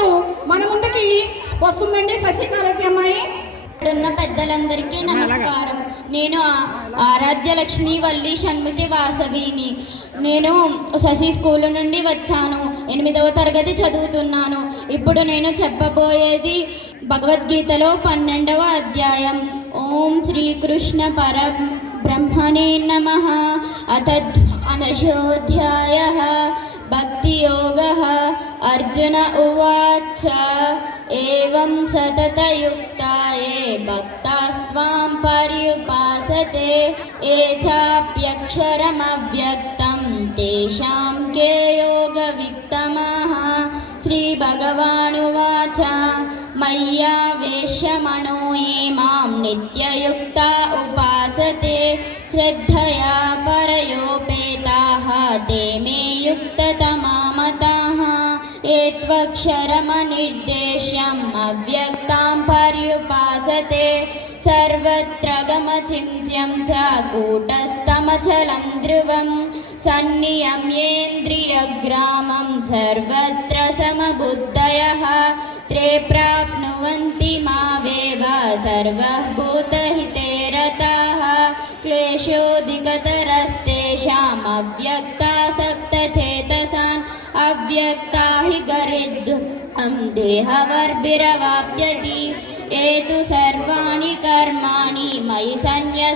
చెప్తూ మన ముందుకి వస్తుందండి సస్యకాలసి అమ్మాయి. ఇక్కడున్న పెద్దలందరికీ నమస్కారం. నేను ఆ- ఆరాధ్య లక్ష్మి వల్లి షణ్ముఖి వాసవిని. నేను శశి స్కూల్ నుండి వచ్చాను. ఎనిమిదవ తరగతి చదువుతున్నాను. ఇప్పుడు నేను చెప్పబోయేది భగవద్గీతలో పన్నెండవ అధ్యాయం. ఓం శ్రీకృష్ణ పర బ్రహ్మణే నమ. అత అనశోధ్యాయ. భక్తియోగः. अर्जुन उवाच एवं सततयुक्ता ये भक्तास्त्वां पर्युपासते ये चाप्यक्षरमव्यक्तं तेषां के योगवित्तमः? श्रीभगवानुवाच मय्या वेश्यमनो ये मां नित्ययुक्ता उपासते श्रद्धया परयोपेताः ते मे युक्ततमामताः एत्वक्षरमनिर्देश्यम् अव्यक्तां पर्युपासते सर्वत्र गमचिन्त्यं च कूटस्थमचलं ध्रुवं सन्नियम्येन्द्रियग्रामं सर्वत्र समबुद्धयः ते प्राप्नुवन्ति मावेव सर्वः भूतहिते रताः क्लेशोऽधिकतरस्तेषाम् अव्यक्तासक्तचेतसान् अव्यक्ता हि गरिद्धुं। देहवर्भिरवाप्यति ये तु सर्वाणि कर्माणि मयि सन्न्यस्य